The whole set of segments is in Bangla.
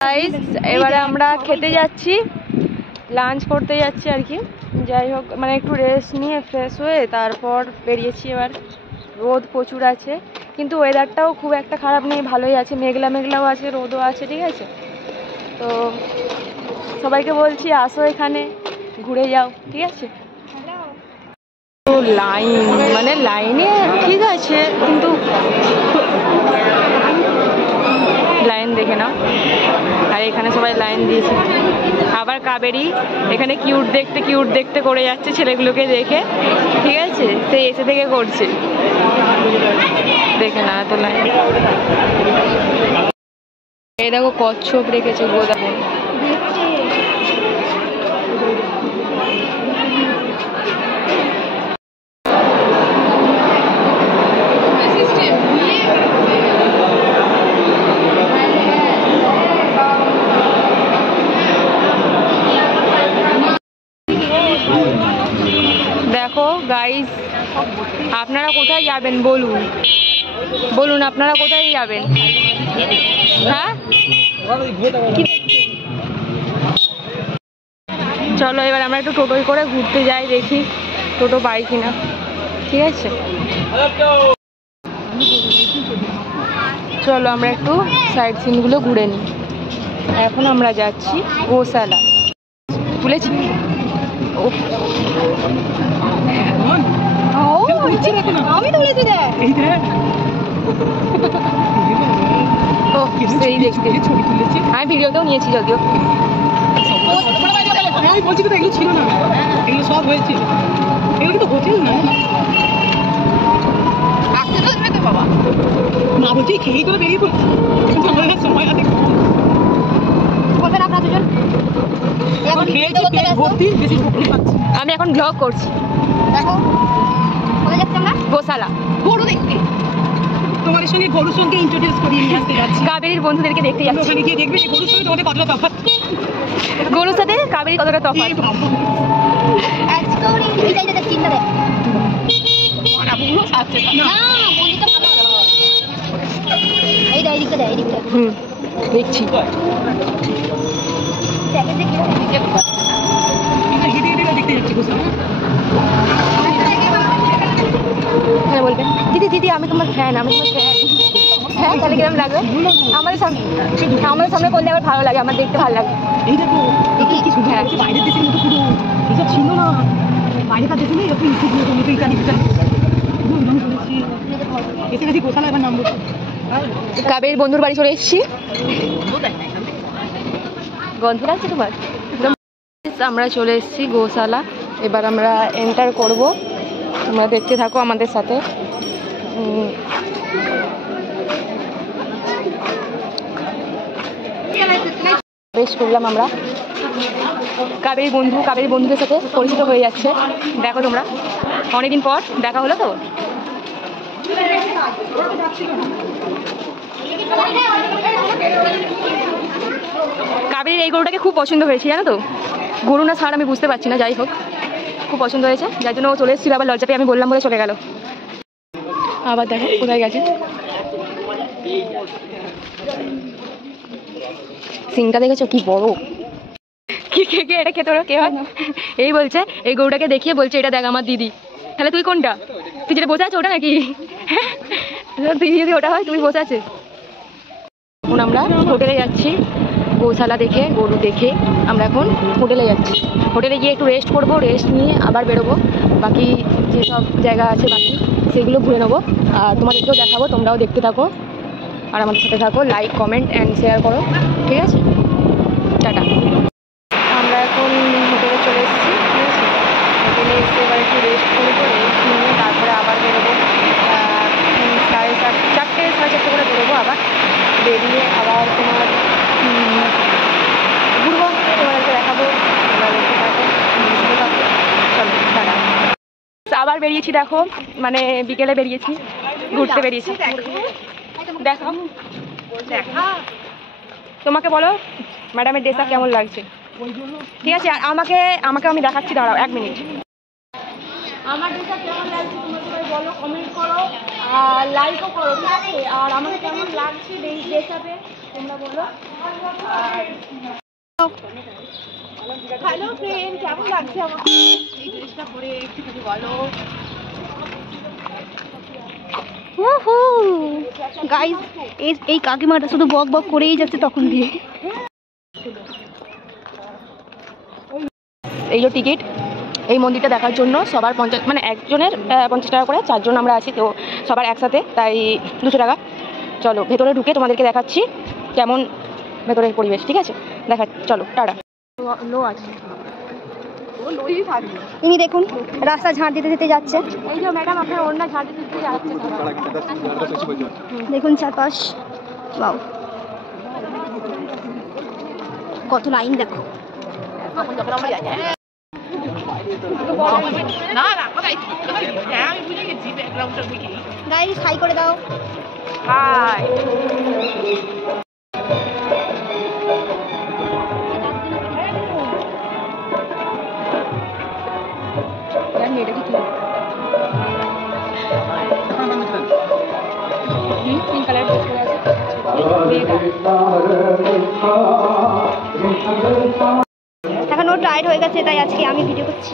গাইস এবারে আমরা খেতে যাচ্ছি, লাঞ্চ করতে যাচ্ছি আর কি। যাই হোক মানে একটু রেস্ট নিয়ে ফ্রেশ হয়ে তারপর বেরিয়েছি। এবার রোদ প্রচুর আছে কিন্তু ওয়েদারটাও খুব একটা খারাপ নেই, ভালোই আছে, মেঘলা মেঘলাও আছে, রোদও আছে, ঠিক আছে। তো সবাইকে বলছি আসো এখানে ঘুরে যাও, ঠিক আছে। তো লাইন মানে লাইনে ঠিক আছে কিন্তু লাইন দেখে না। আর এখানে সবাই লাইন দিয়েছে। আবার কাবেরী এখানে কিউট দেখতে করে যাচ্ছে ছেলেগুলোকে দেখে, ঠিক আছে। সে এসে থেকে করছে, দেখে না এত লাইন। এই দেখো কচ্ছপ রেখেছে গোদামে। দেখো গাইস আপনারা কোথায় যাবেন বলুন, বলুন আপনারা কোথায় যাবেন? হ্যাঁ চলো এবার আমরা একটু টোটোয় করে ঘুরতে যাই, দেখি টোটো পাই কিনা, ঠিক আছে। চলো আমরা একটু সাইড সিনগুলো ঘুরে নিই। এখন আমরা যাচ্ছি গোশালা। তুলেছি আমি তুলেছি রে, সেই দেখতে ছবি তুলেছি আমি, ভিডিওতেও নিয়েছি যদিও। আমি বলছি তো এগুলো ছিল না, এগুলো সব হয়েছিল, এগুলো কিন্তু হোটেল না। বাবা না বলছি খেয়ে করে বেরিয়ে পড়ছি, সময় হাতে বলবেন আপনারা দুজন। আমি এখন ব্লগ করছি। দেখো কোথায় যাচ্ছি আমরা? গোশালা, গরু দেখতে। তোমাদের সঙ্গে গরুর সঙ্গে ইন্ট্রোডিউস করিয়ে নিয়ে আসতে যাচ্ছি। কাবেরীর বন্ধুদেরকে দেখতে যাচ্ছি। ওখানে গিয়ে দেখবে গরুর সঙ্গে তোমাদের কতটা তফাৎ, গরুর সাথে কাবেরী কতটা তফাৎ। আজকে ওই ডিজাইনটা চিন্তা দেখ না বুঝলো সাথে না বলিটা ভালো হবে। এই ডাইরিটা দেখছি বলবেন দিদি দিদি আমি তোমার ফ্যান, আমি তোমার ফ্যান। হ্যাঁ তাহলে কিরম লাগবে? আমাদের সামনে করলে আবার ভালো লাগে, আমার দেখতে ভালো লাগে। কাবের বন্ধুর বাড়ি চলে এসেছি। গন্ধ লাগছে তোমার? আমরা চলে এসেছি গোশালা। এবার আমরা এন্টার করব, তোমরা দেখতে থাকো আমাদের সাথে। বেশ করলাম আমরা, কাবেরীর বন্ধুদের সাথে পরিচিত হয়ে যাচ্ছে। দেখো তোমরা, অনেকদিন পর দেখা হলো তো। কাবেরীর এই গরুটাকে খুব পছন্দ হয়েছে জানো তো, গরু না ছাড় আমি বুঝতে পারছি না। যাই হোক খুব পছন্দ হয়েছে, যার জন্য ও চলে এসেছিল। আবার লজ্জা পেয়ে আমি বললাম বলে চলে গেল। আবার দেখো কোথায় গেছে। সিংটা দেখেছো কি বড়, কি কে এটা খেতে ওরা কে হয়? এই বলছে, এই গরুটাকে দেখিয়ে বলছে এটা দেখ আমার দিদি। তাহলে তুই কোনটা? তুই যেটা বসে আছে ওটা নাকি? তুই যদি ওটা হয়, তুমি বসে আছে। এখন আমরা হোটেলে যাচ্ছি গোশালা দেখে, গরু দেখে আমরা এখন হোটেলে যাচ্ছি। হোটেলে গিয়ে একটু রেস্ট করবো, রেস্ট নিয়ে আবার বেরোবো। বাকি যেসব জায়গা আছে বাকি সেগুলো ঘুরে নেবো, আর তোমাদেরকেও দেখাবো। তোমরাও দেখতে থাকো আর আমাদের সাথে থাকো, লাইক কমেন্ট অ্যান্ড শেয়ার করো, ঠিক আছে। টাটা। আমরা এখন হোটেলে চলে এসেছি, ঠিক আছে। হোটেলে এসে এবার একটু রেস্ট করবো, রেস্ট নিয়ে তারপরে আবার বেরোবো। সাড়ে চারটে করে বেরোবো। আবার বেরিয়ে আবার তোমার ঘুরবো, তোমাদেরকে দেখাবো, তোমরা দেখতে থাকো, চলো টাটা। আবার বেরিয়েছি দেখো, মানে বিকেলে বেরিয়েছি, ঘুরতে বেরিয়েছি। দেখো তোমাকে বলো ম্যাডামের ড্রেসটা কেমন লাগছে, ঠিক আছে। আর আমাকে আমি দেখাচ্ছি, দাঁড়াও 1 মিনিট। আমার ড্রেসটা কেমন লাগছে তোমরা সবাই বলো, কমেন্ট করো আর লাইকও করো, ঠিক আছে। আর আমাকে কেমন লাগছে ড্রেসটাতে তোমরা বলো। হ্যালো ফ্রেন্ড, কেমন লাগছে আমাকে এই ড্রেসটা পরে একটু বলো। গাইস এই কাকিমাটা শুধু বক বক করেই যাচ্ছে তখন দিয়ে। এই যে টিকিট, এই মন্দিরটা দেখার জন্য সবার 50 মানে একজনের 50 টাকা করে, 4 জন আমরা আছি তো সবার একসাথে, তাই 200 টাকা। চলো ভেতরে ঢুকে তোমাদেরকে দেখাচ্ছি কেমন ভেতরের পরিবেশ, ঠিক আছে? দেখা, চলো টাটা। লো আছে, ইনি দেখুন রাস্তা ঝাড় দিতে দিতে যাচ্ছে। এই যে ম্যাডাম আপনার ওড়না ঝাড় দিতে দিতে যাচ্ছে। দেখুন চারপাশ, বাও কত লাইন দেখো। গাইস হাই করে দাও। হাই। এটা কি পিঙ্ক কালার ড্রেস পরে আছে এখনো টায়ার্ড হয়ে গেছে তাই আজকে আমি ভিডিও করছি।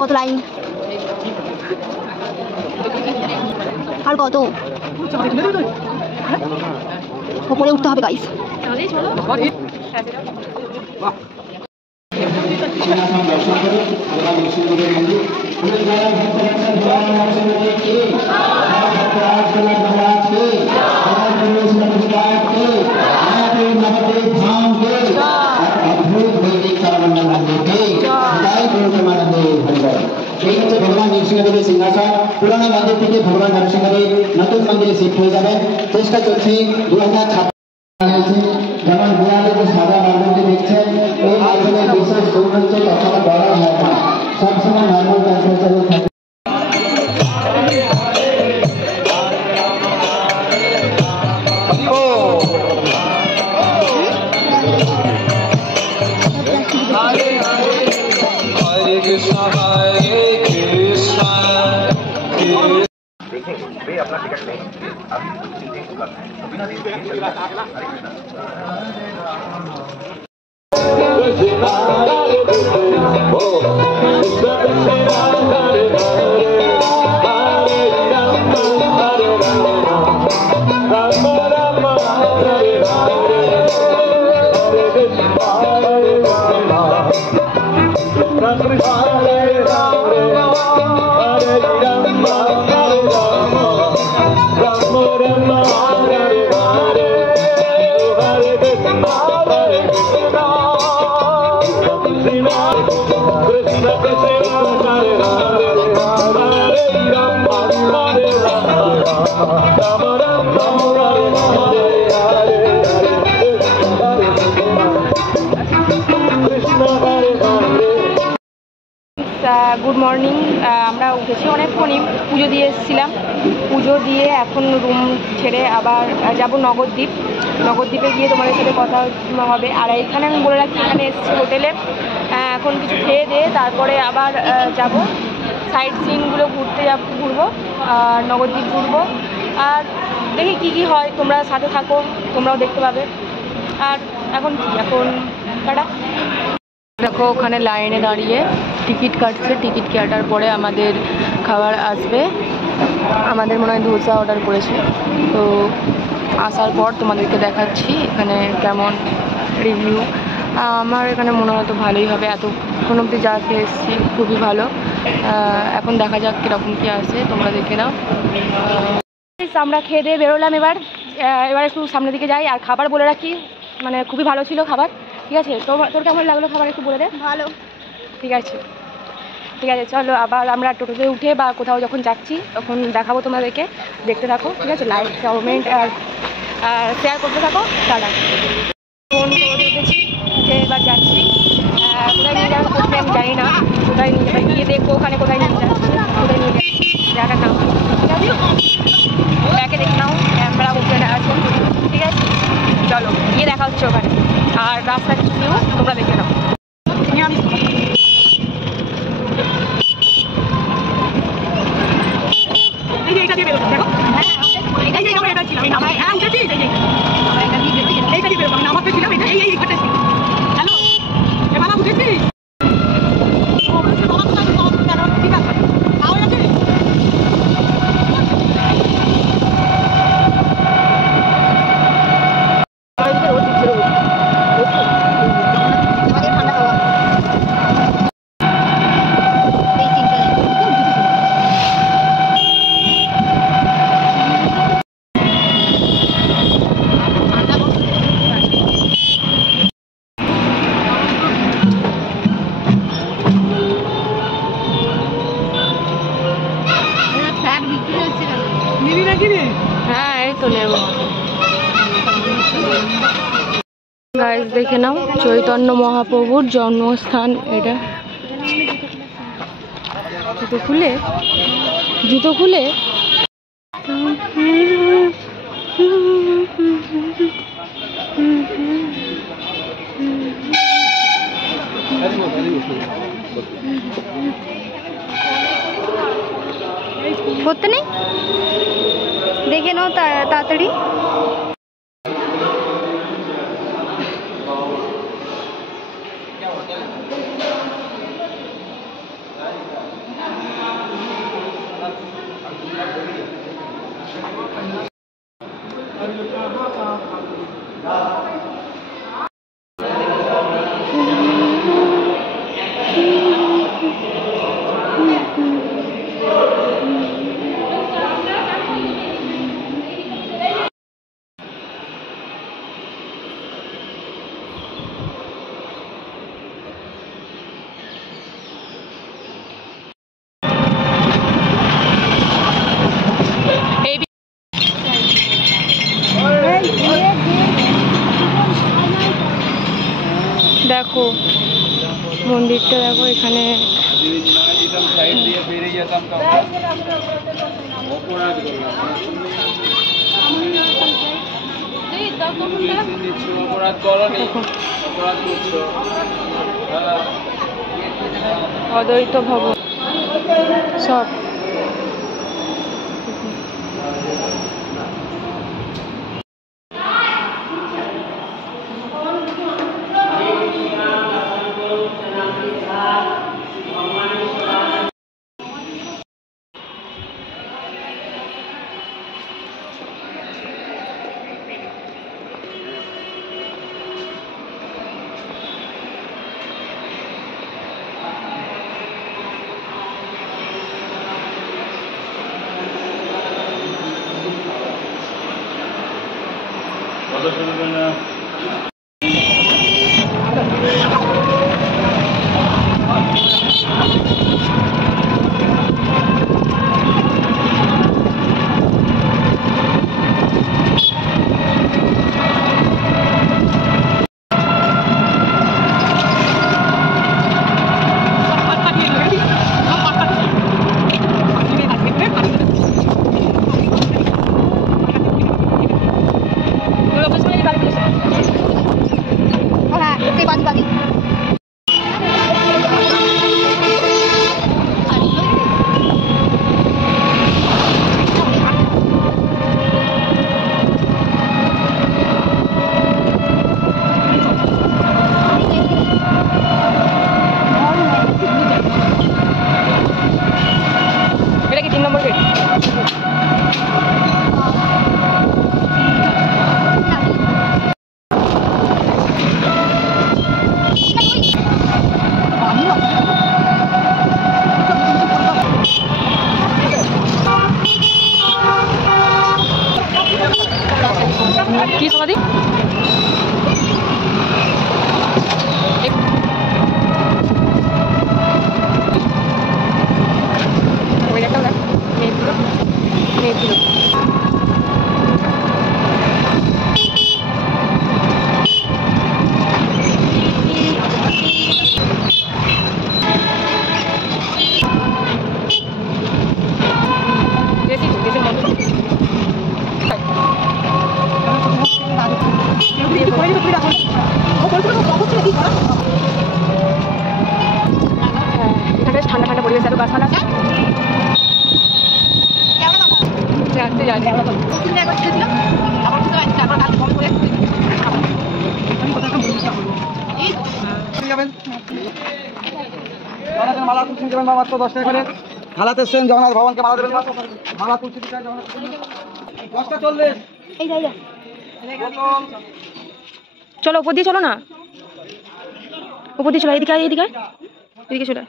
কত লাইন আর কত উপরে উঠতে হবে গাইস। भगवान नरसिंहदेव सिंहासन पुराना मंदिर থেকে ভগবান নরসিংহদেব নতুন মন্দিরে শিফট হয়ে যাবেন। চেষ্টা চলছে 2026 যেমন গোয়ালে যে সাদা মার্বেলটি দেখছেন এই মার্বেলের বিশেষ সৌন্দর্য কখনো বড় হয় না, সবসময় নর্মাল টেম্পারেচারে থাকে। वे अपना टिकट लें अभी सीटें उपलब्ध हैं तो बिना देरी के चलिए গুড মর্নিং। আমরা উঠেছি অনেকক্ষণই, পুজো দিয়ে এসেছিলাম, পুজো দিয়ে এখন রুম ছেড়ে আবার যাব নগরদ্বীপ। নগরদ্বীপে গিয়ে তোমাদের সাথে কথা হবে। আর এখানে আমি বলে রাখি, এখানে এসেছি হোটেলে, এখন কিছু খেয়ে দিয়ে তারপরে আবার যাব সাইট সিনগুলো ঘুরবো, নগরদ্বীপ ঘুরবো। আর দেখি কী কী হয়, তোমরা সাথে থাকো, তোমরাও দেখতে পাবে। আর এখন টাটা। দেখো ওখানে লাইনে দাঁড়িয়ে টিকিট কাটছে, টিকিট কাটার পরে আমাদের খাবার আসবে। আমাদের মনে হয় ধোসা অর্ডার করেছে, তো আসার পর তোমাদেরকে দেখাচ্ছি এখানে কেমন রিভিউ। আমার এখানে মনে হয় তো ভালোই হবে, এতক্ষণ অবধি যা খেয়ে এসেছি খুবই ভালো। এখন দেখা যাক কীরকম কী আসে, তোমরা দেখে নাও। আমরা খেয়ে দিয়ে বেরোলাম। এবার একটু সামনের দিকে যাই। আর খাবার বলে রাখি, মানে খুবই ভালো ছিল খাবার, ঠিক আছে? তোর কেমন লাগলো খাবার একটু বলে দে। ভালো, ঠিক আছে চলো আবার আমরা টোটোতে উঠে বা কোথাও যখন যাচ্ছি তখন দেখাবো তোমাদেরকে, দেখতে থাকো, ঠিক আছে? লাইক কমেন্ট আর শেয়ার করতে থাকো। টাটা। ফোন করে উঠেছি, এবার যাচ্ছি কোথায় নিয়ে যাওয়া করতে আমি জানি না, কোথায় নিয়ে যাবে গিয়ে দেখবো ওখানে কোথায় নিয়ে যাচ্ছে, কোথায় নিয়ে যাচ্ছি জায়গার নাম, ঠিক আছে? ব্যাগে দেখে নাও ক্যামেরা ওখানে আছে, ঠিক আছে? চলো গিয়ে দেখা হচ্ছে ওখানে। আর রাস্তার কিছু নিউজ তোমরা দেখে নাও। এটা দিয়ে বেরোচ্ছি, দেখো। হ্যাঁ, এটা ছিলাম। গাইস দেখে নাও, চৈতন্য মহাপ্রভুর জন্মস্থান এটা। জুতো খুলে করতে নেই, দেখে নাও তাড়াতাড়ি। দেখো মন্দিরটা, দেখো এখানে অদ্বৈত ভবন সব। এটা কি 3 নম্বর গেট? কি সমাধি? ওই একটা মেয়েগুলো ঠান্ডা ঠান্ডা পরিবেশ, এত গাছপালা আছে। মালা তুলসী দেবেন মাত্র 10 টাকা করে। হালাতে এসছেন জগন্নাথ ভবনকে মালা দেবেন, মালা তুলসী দিতে 10টা 40। এই যাই চলো উপর দিয়ে চলো না, উপর দিয়ে চলো, এদিকে এদিকে এদিকে চলে।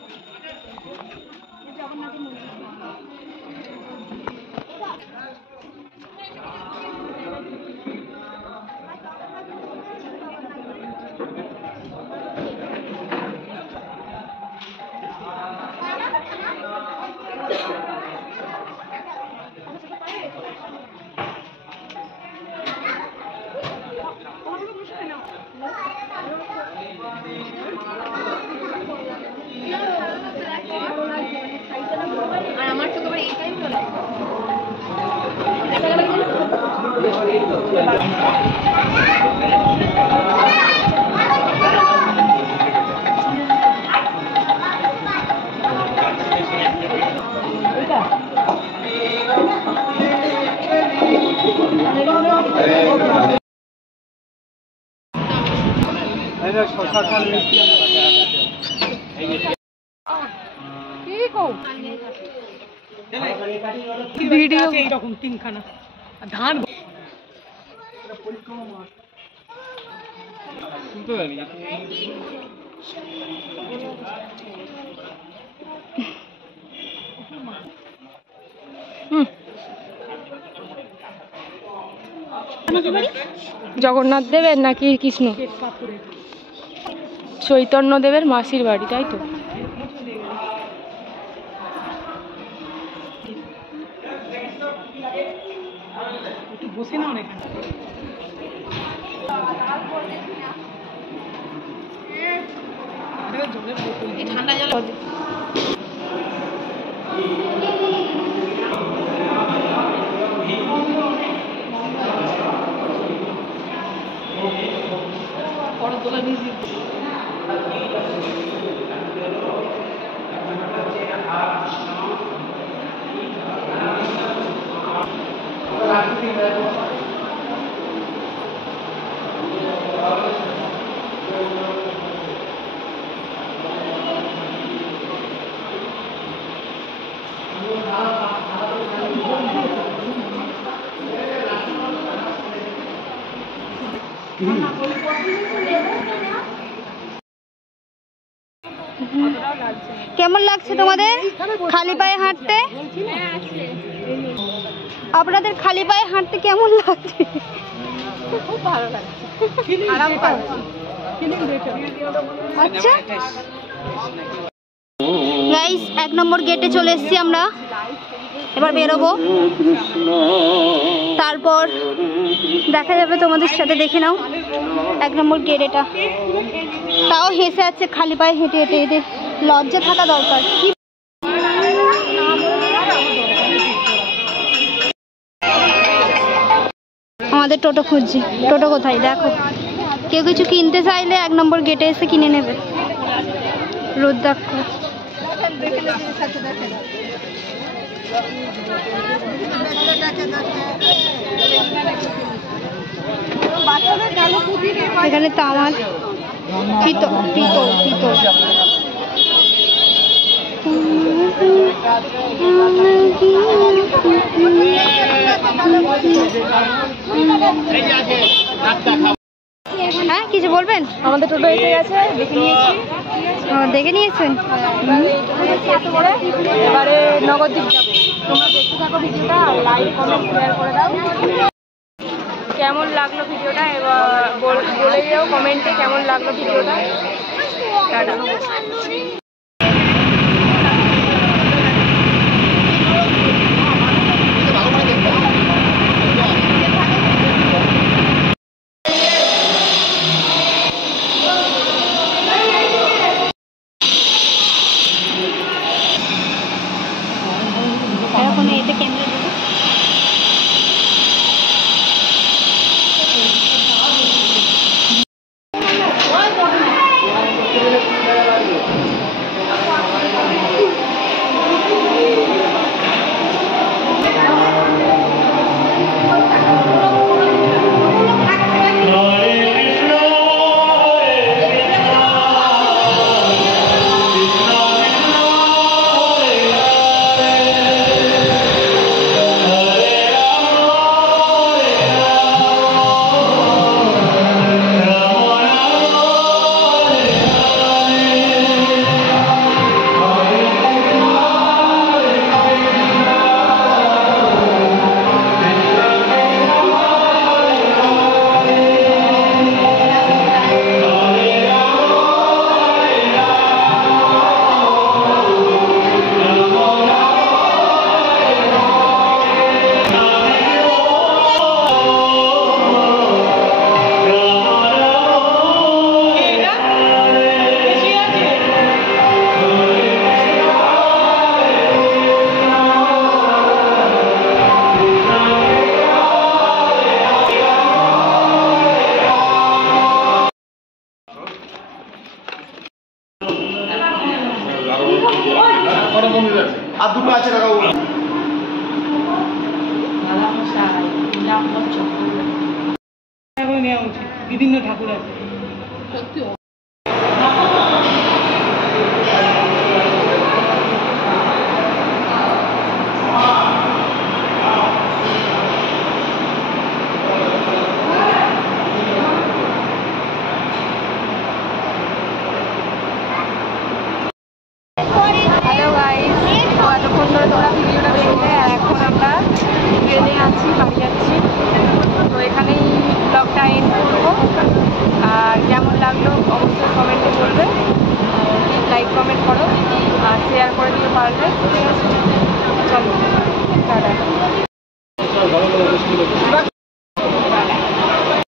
যাই। ভিডিও এইরকম তিনখানা ধান জগন্নাথ দেবের নাকি কৃষ্ণ চৈতন্য দেবের মাসির বাড়ি, তাই তো? বসে না অনেক ঠান্ডা জল কেমন লাগছে তোমাদের খালি পায়ে হাঁটতে? আপনাদের খালি পায়ে হাঁটতে কেমন লাগছে? খুব ভালো লাগছে, আরাম পাচ্ছি। আচ্ছা গাইস, 1 নম্বর গেটে চলে এসেছি আমরা, এবার বেরোবো, তারপর দেখা যাবে তোমাদের সাথে। দেখে নাও 1 নম্বর গেট, এটা তাও হেসে আছে খালি পায়ে হেঁটে হেঁটে, এদের লজ্জা থাকা দরকার। আমাদের টোটো খুঁজছি, টোটো কোথায় দেখো। কেউ কিছু কিনতে চাইলে 1 নম্বর গেটে এসে কিনে নেবে। রুদ্রাক্ষ এখানে তামার পিতল পিতল পিতল। হ্যাঁ কিছু বলবেন? আমাদের টোটো এসে গেছে, দেখে নিয়েছি। দেখে নিয়েছেন? এবারে নগরদ্বীপ যাবো। তোমরা দেখতে থাকো ভিডিওটা, লাইক কমেন্ট শেয়ার করে দাও। কেমন লাগলো ভিডিওটা এবার বলে দাও কমেন্টে কেমন লাগলো ভিডিওটা। টাটা। এখন এতে ক্যামেরা দেবো। আর দুটো আছে টাকা নেওয়া উচিত, বিভিন্ন ঠাকুর আছে।